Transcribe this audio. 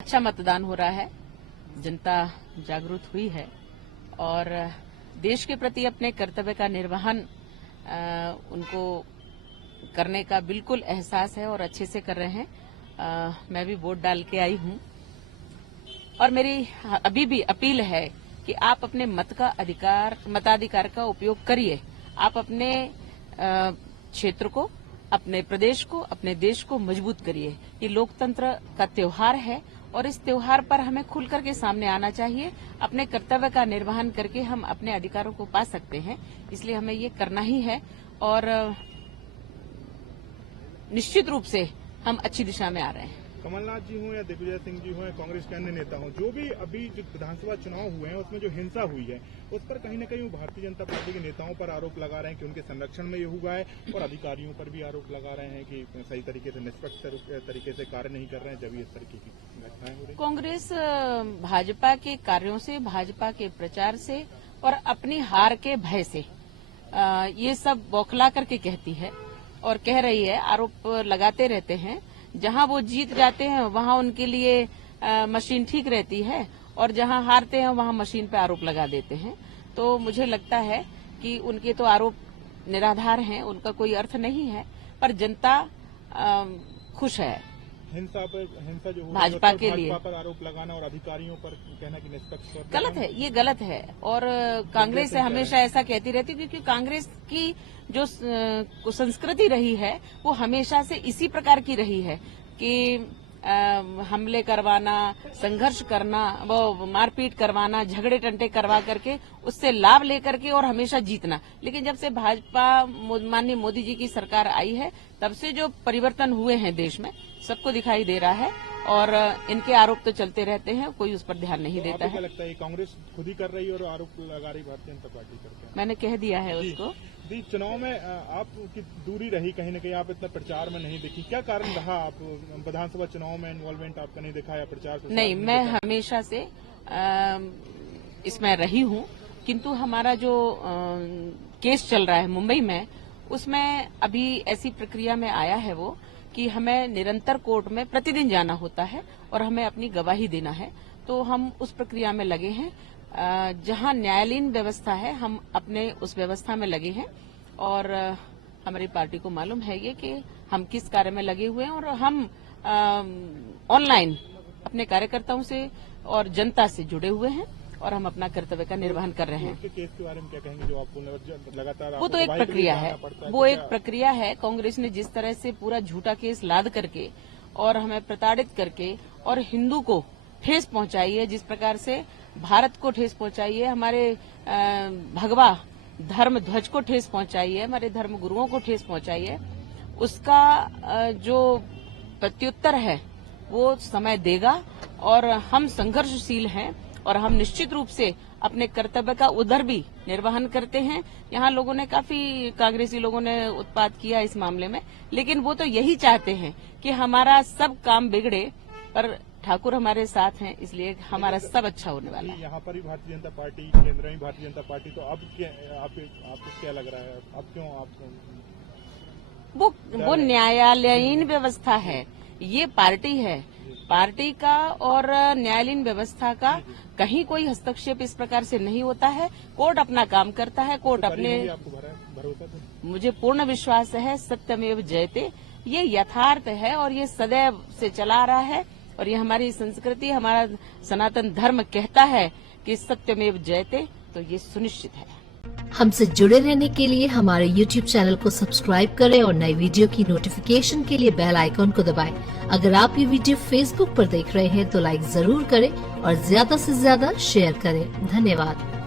अच्छा मतदान हो रहा है, जनता जागरूक हुई है और देश के प्रति अपने कर्तव्य का निर्वहन उनको करने का बिल्कुल एहसास है और अच्छे से कर रहे हैं। मैं भी वोट डाल के आई हूं और मेरी अभी भी अपील है कि आप अपने मताधिकार का उपयोग करिए। आप अपने क्षेत्र को, अपने प्रदेश को, अपने देश को मजबूत करिए। ये लोकतंत्र का त्योहार है और इस त्योहार पर हमें खुल करके सामने आना चाहिए। अपने कर्तव्य का निर्वहन करके हम अपने अधिकारों को पा सकते हैं, इसलिए हमें ये करना ही है और निश्चित रूप से हम अच्छी दिशा में आ रहे हैं। कमलनाथ जी हों या दिग्विजय सिंह जी हों या कांग्रेस के अन्य नेता हों, जो भी अभी जो विधानसभा चुनाव हुए हैं उसमें जो हिंसा हुई है उस पर कहीं न कहीं वो भारतीय जनता पार्टी के नेताओं पर आरोप लगा रहे हैं कि उनके संरक्षण में ये हुआ है और अधिकारियों पर भी आरोप लगा रहे हैं कि सही तरीके से, निष्पक्ष तरीके से कार्य नहीं कर रहे हैं, जब भी इस तरीके की घटनाएं हो रही। कांग्रेस भाजपा के कार्यों से, भाजपा के प्रचार से और अपनी हार के भय से ये सब बौखला करके कहती है और कह रही है, आरोप लगाते रहते हैं। जहां वो जीत जाते हैं वहां उनके लिए मशीन ठीक रहती है और जहां हारते हैं वहां मशीन पे आरोप लगा देते हैं। तो मुझे लगता है कि उनके तो आरोप निराधार हैं, उनका कोई अर्थ नहीं है, पर जनता खुश है। हिंसा जो भाजपा के लिए पर आरोप लगाना और अधिकारियों पर कहना कि निष्पक्ष गलत है, ये गलत है और कांग्रेस से हमेशा ऐसा कहती रहती है क्योंकि कांग्रेस की जो संस्कृति रही है वो हमेशा से इसी प्रकार की रही है कि हमले करवाना, संघर्ष करना, वो मारपीट करवाना, झगड़े टंटे करवा करके उससे लाभ लेकर के और हमेशा जीतना। लेकिन जब से भाजपा माननीय मोदी जी की सरकार आई है तब से जो परिवर्तन हुए हैं देश में सबको दिखाई दे रहा है और इनके आरोप तो चलते रहते हैं, कोई उस पर ध्यान नहीं देता है। क्या लगता है कांग्रेस खुद ही कर रही है और आरोप लगा रही भारतीय जनता पार्टी करके? मैंने कह दिया है उसको। चुनाव में आपकी दूरी रही, कहीं न कहीं आप इतना प्रचार में नहीं दिखी, क्या कारण रहा? आप विधानसभा चुनाव में इन्वॉल्वमेंट आपका नहीं दिखाया, प्रचार नहीं, मैं हमेशा से इसमें रही हूँ, किंतु हमारा जो केस चल रहा है मुंबई में, उसमें अभी ऐसी प्रक्रिया में आया है वो कि हमें निरंतर कोर्ट में प्रतिदिन जाना होता है और हमें अपनी गवाही देना है। तो हम उस प्रक्रिया में लगे हैं। जहां न्यायालयीन व्यवस्था है हम अपने उस व्यवस्था में लगे हैं और हमारी पार्टी को मालूम है ये कि हम किस कार्य में लगे हुए हैं और हम ऑनलाइन अपने कार्यकर्ताओं से और जनता से जुड़े हुए हैं और हम अपना कर्तव्य का निर्वहन कर रहे हैं। केस के बारे में क्या कहेंगे जो आपको लगातार? वो तो एक प्रक्रिया है, वो एक प्रक्रिया है। कांग्रेस ने जिस तरह से पूरा झूठा केस लाद करके और हमें प्रताड़ित करके और हिंदू को ठेस पहुंचाई है, जिस प्रकार से भारत को ठेस पहुंचाई है, हमारे भगवा धर्म ध्वज को ठेस पहुंचाई है, हमारे धर्म गुरुओं को ठेस पहुंचाई है, उसका जो प्रत्युत्तर है वो समय देगा और हम संघर्षशील हैं और हम निश्चित रूप से अपने कर्तव्य का उधर भी निर्वहन करते हैं। यहाँ लोगों ने काफी कांग्रेसी लोगों ने उत्पात किया इस मामले में, लेकिन वो तो यही चाहते हैं कि हमारा सब काम बिगड़े, पर ठाकुर हमारे साथ हैं, इसलिए हमारा सब अच्छा होने वाला है। यहाँ पर ही भारतीय जनता पार्टी, केंद्र में भारतीय जनता पार्टी, तो अब आपको क्या लग रहा है? अब क्यों आप वो न्यायालयीन व्यवस्था है, ये पार्टी है, पार्टी का और न्यायालयीन व्यवस्था का कहीं कोई हस्तक्षेप इस प्रकार से नहीं होता है। कोर्ट अपना काम करता है, कोर्ट अपने, मुझे पूर्ण विश्वास है सत्यमेव जयते, ये यथार्थ है और ये सदैव से चला आ रहा है और ये हमारी संस्कृति, हमारा सनातन धर्म कहता है कि सत्यमेव जयते, तो ये सुनिश्चित है। हमसे जुड़े रहने के लिए हमारे YouTube चैनल को सब्सक्राइब करें और नई वीडियो की नोटिफिकेशन के लिए बेल आइकॉन को दबाएं। अगर आप ये वीडियो Facebook पर देख रहे हैं तो लाइक जरूर करें और ज्यादा से ज्यादा शेयर करें। धन्यवाद।